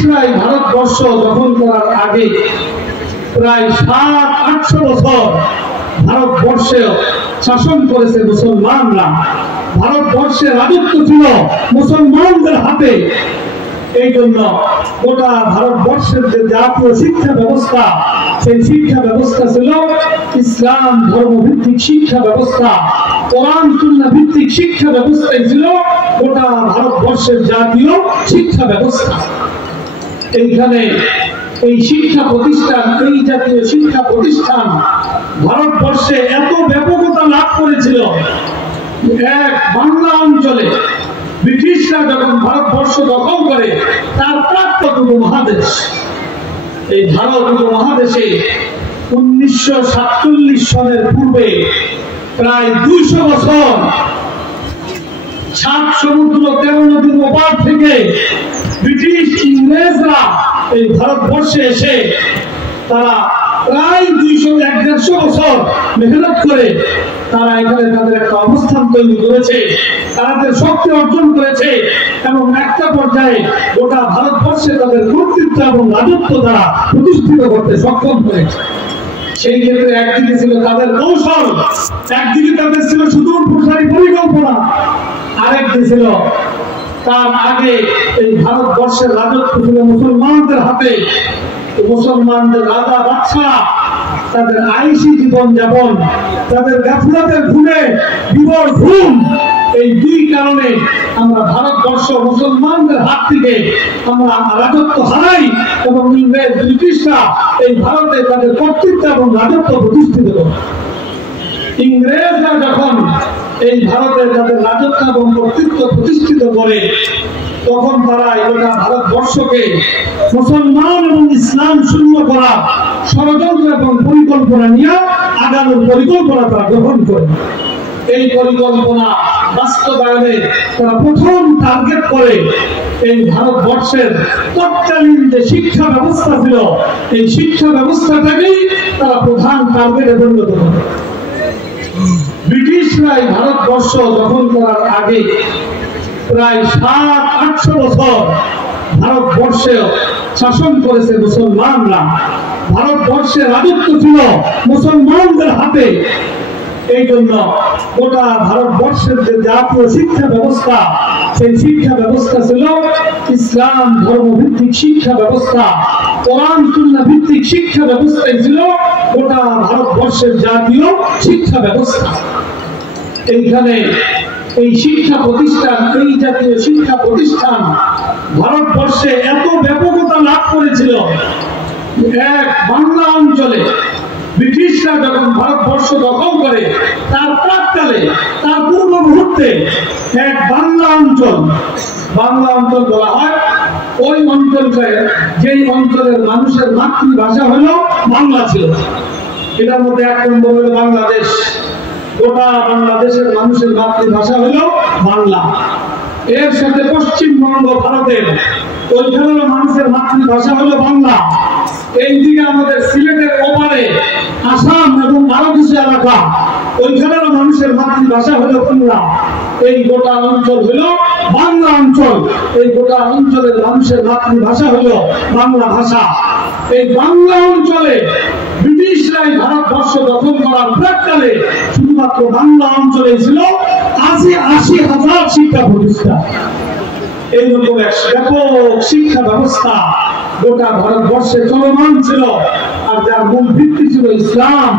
ব্রিটিশরাই ভারতবর্ষ দখল করার আগে প্রায় 700-800 বছর ভারতবর্ষে শাসন করেছে মুসলমানরা। ভারতবর্ষের রাজত্ব ছিল মুসলমানদের হাতে। এই জন্য গোটা ভারতবর্ষের যে জাতীয় শিক্ষা ব্যবস্থা, সেই শিক্ষা ব্যবস্থা ছিল ইসলাম ধর্ম ভিত্তিক শিক্ষা ব্যবস্থা, কোরআন সুন্নাহ ভিত্তিক শিক্ষা ব্যবস্থাই ছিল গোটা ভারতবর্ষের জাতীয় শিক্ষা ব্যবস্থা। এইখানে এই শিক্ষা প্রতিষ্ঠান, এই জাতীয় শিক্ষা প্রতিষ্ঠান ভারতবর্ষে এত ব্যাপকতা লাভ করেছিল, এক বাংলা অঞ্চলে ব্রিটিশরা যখন ভারতবর্ষ দখল করে তার প্রাক্তন উপমহাদেশ, এই ভারত উপমহাদেশে 1947 সনের পূর্বে প্রায় 200 বছর 7 সমুদ্র 13 নদীর ওপার থেকে ব্রিটিশ ইংরেজরা এই ভারতবর্ষে এসে তারা প্রায় 200-150 বছর মেহনত করে তারা এখানে তাদের একটা অবস্থান তৈরি করেছে, তাদের শক্তি অর্জন করেছে এবং একটা পর্যায়ে গোটা ভারতবর্ষে তাদের কর্তৃত্ব এবং রাজত্ব দ্বারা প্রতিষ্ঠিত করতে সক্ষম হয়েছে। সেই ক্ষেত্রে একদিকে ছিল তাদের কৌশল, একদিকে তাদের ছিল সুদূর প্রসারী পরিকল্পনা, আরেকদিকে ছিল তার আগে এই ভারতবর্ষের রাজত্ব ছিল মুসলমানদের হাতে। মুসলমানদের রাজা বাদশা তাদের আইসি জীবন যাপন, তাদের গাফলাতের ঘুমে বিবর ঘুম, এই দুই কারণে আমরা ভারতবর্ষ মুসলমানদের হাত থেকে আমরা রাজত্ব হারাই এবং ইংরেজ ব্রিটিশরা এই ভারতে তাদের কর্তৃত্ব এবং রাজত্ব প্রতিষ্ঠিত করে। ইংরেজরা যখন এই ভারতে তাদের রাজত্ব এবং কর্তৃত্ব প্রতিষ্ঠিত করে তখন তারা গোটা ভারতবর্ষকে মুসলমান এবং ইসলাম শূন্য করা ষড়যন্ত্র এবং পরিকল্পনা নিয়ে আগানোর পরিকল্পনা তারা গ্রহণ করে। এই পরিকল্পনা বাস্তবায়নে তারা প্রথম টার্গেট করে এই ভারতবর্ষের তৎকালীন যে শিক্ষা ব্যবস্থা ছিল, এই শিক্ষা ব্যবস্থাটাকেই তারা প্রধান টার্গেটে পরিণত করে। ব্রিটিশরাই ভারতবর্ষ দখল করার আগে প্রায় 700-800 বছর ভারতবর্ষে শাসন করেছে মুসলমানরা। ভারতবর্ষের রাজত্ব ছিল মুসলমানদের হাতে। এই জন্য গোটা ভারতবর্ষের যে জাতীয় শিক্ষা ব্যবস্থা, সেই শিক্ষা ব্যবস্থা ছিল ইসলাম ধর্ম ভিত্তিক শিক্ষা ব্যবস্থা, কোরআন সুন্নাহ ভিত্তিক শিক্ষা ব্যবস্থাই ছিল গোটা ভারতবর্ষের জাতীয় শিক্ষা ব্যবস্থা। এইখানে এই শিক্ষা প্রতিষ্ঠান, এই জাতীয় শিক্ষা প্রতিষ্ঠান ভারতবর্ষে এত ব্যাপকতা লাভ করেছিল, এক বাংলা অঞ্চলে ব্রিটিশরা যখন ভারতবর্ষ দখল করে তার প্রাককালে, তার পূর্ব মুহূর্তে এক বাংলা অঞ্চল বলা হয় ওই অঞ্চলকে, যেই অঞ্চলের মানুষের মাতৃভাষা হলো বাংলা ছিল। এটার মধ্যে 1 নম্বর হলো বাংলাদেশ। গোটা বাংলাদেশের মানুষের মাতৃভাষা হলো বাংলা। এর সাথে পশ্চিমবঙ্গ ভারতের, ওইখানেরও মানুষের মাতৃভাষা হলো বাংলা। এইদিকে আমাদের সিলেটের ওপারে আসাম এবং আরো কিছু এলাকা, ওইখানেরও মানুষের মাতৃভাষা হলো বাংলা। এই গোটা অঞ্চল হলো বাংলা অঞ্চল। এই গোটা অঞ্চলের মানুষের মাতৃভাষা হলো বাংলা ভাষা। এই বাংলা অঞ্চলে ব্রিটিশরাই ভারতবর্ষ দখল করার প্রাককালে শুধুমাত্র বাংলা অঞ্চলে ছিল 80,000 শিক্ষা প্রতিষ্ঠান। এইরকম এক ব্যাপক শিক্ষা ব্যবস্থা গোটা ভারতবর্ষে চলমান ছিল, আর যার মূল ভিত্তি ছিল ইসলাম,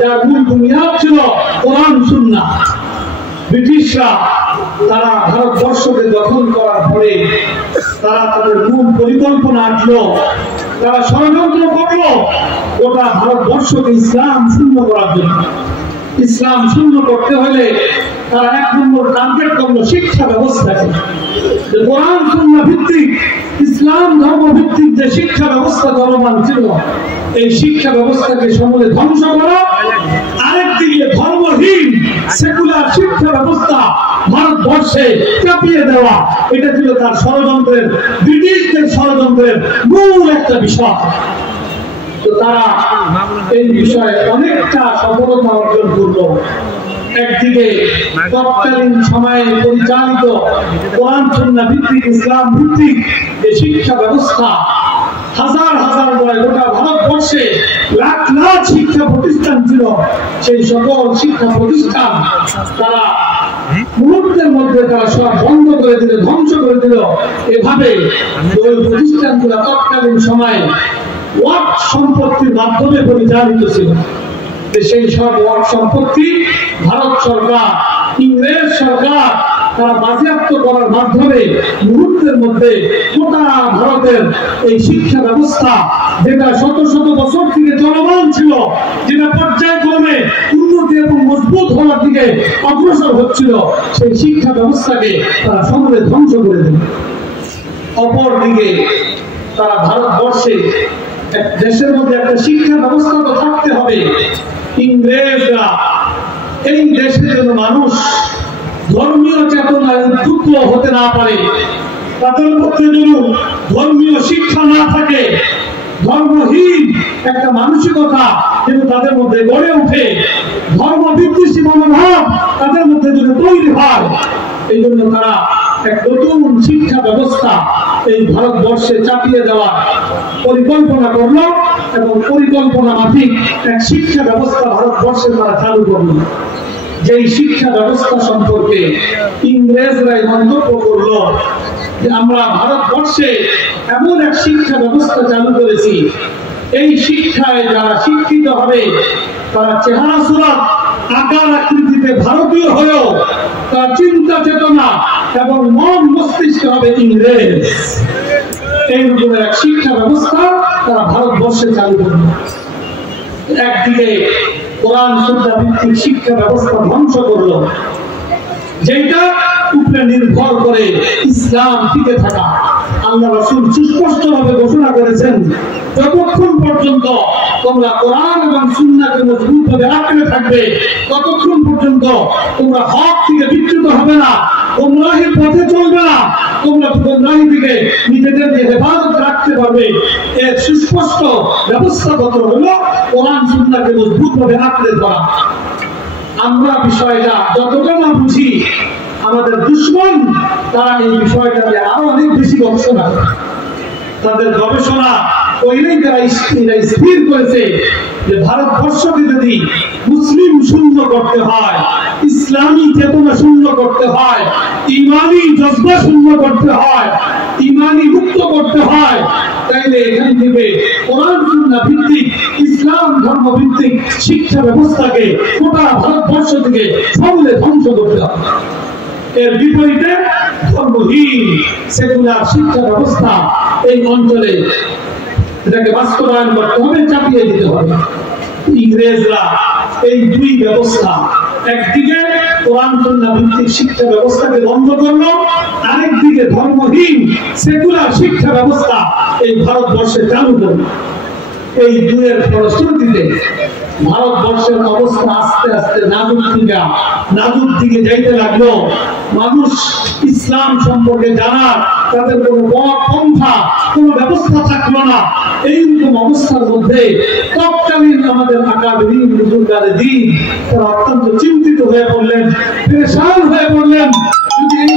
যার মূল বুনিয়াদ ছিল কোরআন সুন্নাহ। ব্রিটিশরা তারা ভারতবর্ষকে দখল করার পরে তারা তাদের মূল পরিকল্পনা আনলো, তারা ষড়যন্ত্র করলো গোটা ভারতবর্ষকে ইসলাম শূন্য করার জন্য। ইসলাম শূন্য করতে হলে তারা 1 নম্বর টার্গেট করলো শিক্ষা ব্যবস্থাকে। কোরআন সুন্নাহ ভিত্তিক ইসলাম ধর্ম ভিত্তিক যে শিক্ষা ব্যবস্থা চলমান ছিল, এই শিক্ষা ব্যবস্থাকে সমূলে ধ্বংস করা, আরেকদিকে ধর্মহীন সেকুলার শিক্ষা ব্যবস্থা ভারতবর্ষে চাপিয়ে দেওয়া, এটা ছিল তার ষড়যন্ত্রের, ব্রিটিশদের ষড়যন্ত্রের মূল একটা বিষয়। তো তারা এই বিষয়ে অনেকটা সফলতা অর্জন করলো। একদিকে তৎকালীন সময়ে পরিচালিত কোরআন সুন্নাহ ভিত্তিক ইসলাম ভিত্তিক যে শিক্ষা ব্যবস্থা, হাজার হাজার নয় গোটা ভারতবর্ষে লাখ লাখ শিক্ষা প্রতিষ্ঠান ছিল, সেই সকল শিক্ষা প্রতিষ্ঠান তারা মুহূর্তের মধ্যে তারা সব বন্ধ করে দিল, ধ্বংস করে দিল। এভাবে ওই প্রতিষ্ঠানগুলো তৎকালীন সময়ে ওয়াক্ফ সম্পত্তির মাধ্যমে পরিচালিত ছিল। সেই সব ওয়াক্ফ সম্পত্তি ভারত সরকার, ইংরেজ সরকার তারা বাজেয়াপ্ত করার মাধ্যমে মুহূর্তের মধ্যে গোটা ভারতের এই শিক্ষা ব্যবস্থা, যেটা শত শত বছর থেকে চলমান ছিল, যেটা পর্যায়ক্রমে উন্নতি এবং মজবুত হওয়ার দিকে অগ্রসর হচ্ছিল, সেই শিক্ষা ব্যবস্থাকে তারা সমূলে ধ্বংস করে দিল। অপরদিকে তারা ভারতবর্ষে দেশের মধ্যে একটা শিক্ষা ব্যবস্থা তো থাকতে হবে। ইংরেজরা এই দেশে যেন মানুষ ধর্মীয় চেতনায় উদ্বুদ্ধ হতে না পারে, তাদের মধ্যে যেন ধর্মীয় শিক্ষা না থাকে, ধর্মহীন একটা মানসিকতা যেন তাদের মধ্যে গড়ে ওঠে, ধর্ম বিদ্বেষী মনোভাব তাদের মধ্যে যেন তৈরি হয়, এই জন্য তারা এক নতুন শিক্ষা ব্যবস্থা এই ভারতবর্ষে চাপিয়ে দেওয়ার পরিকল্পনা করলো এবং পরিকল্পনা মাফিক এক শিক্ষা ব্যবস্থা ভারতবর্ষে তারা চালু করলো। যেই শিক্ষা ব্যবস্থা সম্পর্কে ইংরেজরাই মন্তব্য করলো যে আমরা ভারতবর্ষে এমন এক শিক্ষা ব্যবস্থা চালু করেছি, এই শিক্ষায় যারা শিক্ষিত হবে তারা চেহারা সুরাত আকার আকৃতিতে ভারতীয় হয়েও তার চিন্তা চেতনা এবং মন মস্তিষ্ক হবে ইংরেজ। এইরকম এক শিক্ষা ব্যবস্থা তারা ভারতবর্ষে চালু করবে। একদিকে কোরআন সুন্নাহ ভিত্তিক শিক্ষা ব্যবস্থা ধ্বংস করলো, যেটা উপরে নির্ভর করে ইসলাম টিকে থাকা। আল্লাহ রাসূল সুস্পষ্টভাবে ঘোষণা করেছেন, যতক্ষণ পর্যন্ত তোমরা কোরআন এবং সুন্নাহকে মজবুতভাবে আঁকড়ে থাকবে, ততক্ষণ পর্যন্ত তোমরা হক থেকে বিচ্যুত হবে না, গুমরাহির পথে চলবে না, তোমরা গুমরাহি থেকে নিজেদেরকে হেফাজত রাখতে পারবে। এর সুস্পষ্ট ব্যবস্থাগত হলো কোরআন সুন্নাহকে মজবুতভাবে আঁকড়ে ধরা। আমরা বিষয়টা যতটা না বুঝি, আমাদের দুশমন তারা এই বিষয়টাকে আরো অনেক বেশি গবেষণা করে। তাদের গবেষণা কইলেই তারা স্থির করেছে যে ভারতবর্ষকে যদি মুসলিম শূন্য করতে হয়, ইসলামী চেতনা শূন্য করতে হয়, ইমানি জজবা শূন্য করতে হয়, ইমানি মুক্ত করতে হয়, তাইলে এখান থেকে কোরআন সুন্নাহ ভিত্তিক ইসলাম ধর্ম ভিত্তিক শিক্ষা ব্যবস্থাকে গোটা ভারতবর্ষ থেকে সমূলে ধ্বংস করতে হবে। এর বিপরীতে ধর্মহীন সেকুলার শিক্ষা ব্যবস্থা এই অঞ্চলে এটাকে বাস্তবায়ন করতে হবে, চাপিয়ে দিতে হবে। ইংরেজরা এই দুই ব্যবস্থা, একদিকে কোরআন সুন্নাহ ভিত্তিক শিক্ষা ব্যবস্থাকে বন্ধ করলো, আরেকদিকে ধর্মহীন সেকুলার শিক্ষা ব্যবস্থা এই ভারতবর্ষে চালু করলো। এই দুয়ের ফলশ্রুতিতে ভারতবর্ষের অবস্থা আস্তে আস্তে নাজুক দিকে যাইতে লাগলো। মানুষ ইসলাম সম্পর্কে জানার তাদের কোনো পন্থা, কোনো ব্যবস্থা থাকলো না। এইরকম অবস্থার মধ্যে তৎকালীন আমাদের আকাবিরিন বুজুর্গানে দ্বীন তারা অত্যন্ত চিন্তিত হয়ে পড়লেন, পেরেশান হয়ে পড়লেন। যদি এই